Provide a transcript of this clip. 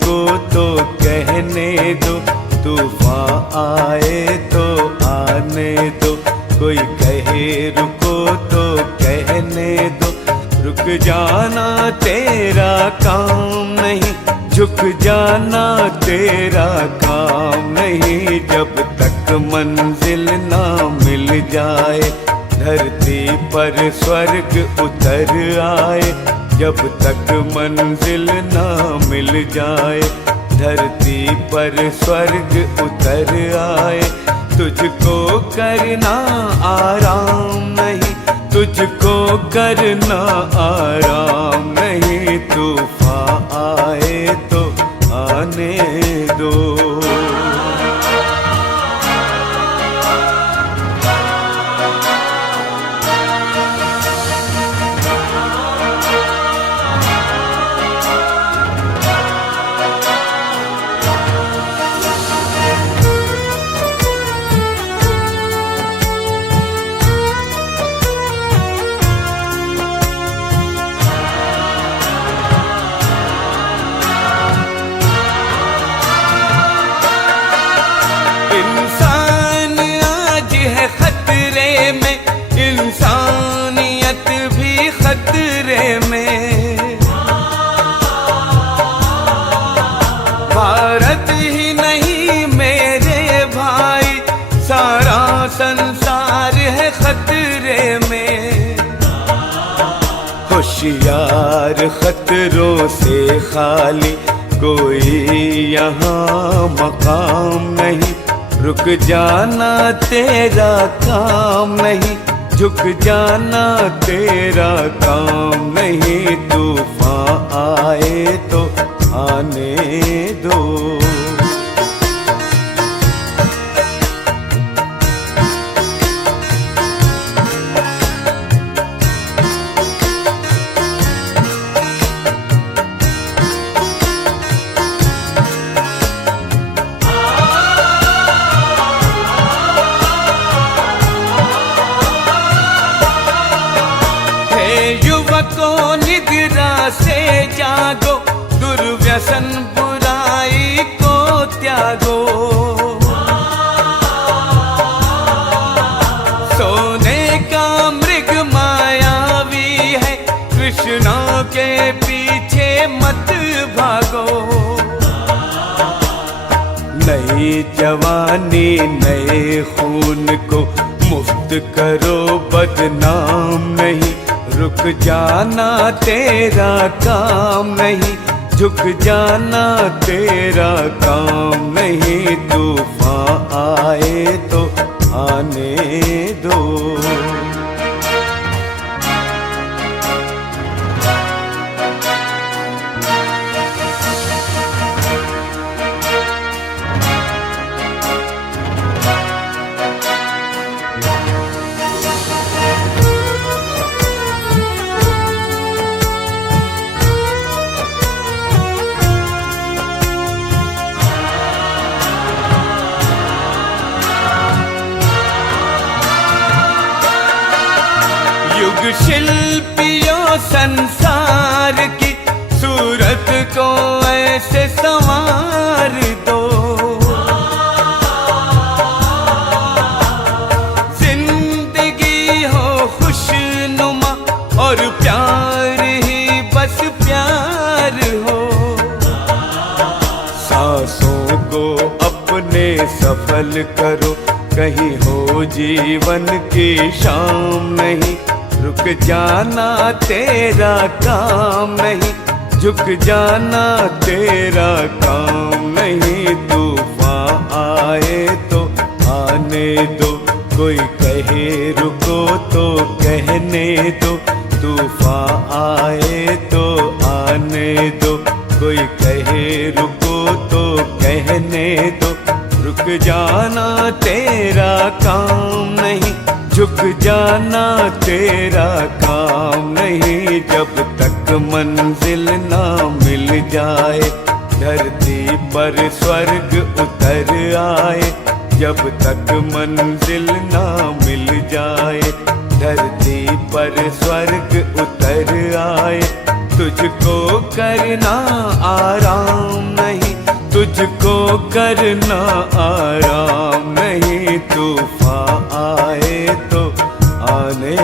रुको तो कहने दो, तूफान आए तो आने दो। कोई कहे रुको तो कहने दो, रुक जाना तेरा काम नहीं, झुक जाना तेरा काम नहीं। जब तक मंजिल ना मिल जाए, धरती पर स्वर्ग उतर आए। जब तक मंजिल ना मिल जाए, धरती पर स्वर्ग उतर आए। तुझको करना आराम नहीं, तुझको करना आराम नहीं। तूफान आए तो आने दो। इंसानियत भी खतरे में, भारत ही नहीं मेरे भाई, सारा संसार है खतरे में। होशियार खतरों से खाली, कोई यहाँ मकाम नहीं। रुक जाना तेरा काम नहीं, झुक जाना तेरा काम नहीं। तूफान आए तो आने दो। युवकों निद्रा से जागो, दुर्व्यसन बुराई को त्यागो। सोने का मृग मायावी है, कृष्णा के पीछे मत भागो। नई जवानी नए खून को मुफ्त करो, बदनाम नहीं। रुक जाना तेरा काम नहीं, झुक जाना तेरा काम नहीं। तूफान आए तो आने दो। युग शिल्पियों संसार की सूरत को ऐसे संवार दो। जिंदगी हो खुशनुमा और प्यार ही बस प्यार हो। सांसों को अपने सफल करो, कहीं हो जीवन की शाम नहीं। रुक जाना तेरा काम नहीं, झुक जाना तेरा काम नहीं। तूफान आए तो आने दो, कोई कहे रुको तो कहने दो। तूफान आए तो आने दो, कोई कहे रुको तो कहने दो। रुक जाना तेरा काम नहीं, झुक जाना तेरा काम नहीं। जब तक मंजिल ना मिल जाए, धरती पर स्वर्ग उतर आए। जब तक मंजिल ना मिल जाए, धरती पर स्वर्ग उतर आए। तुझको करना आराम नहीं, तुझको करना आराम नहीं, तूफान आए तो आने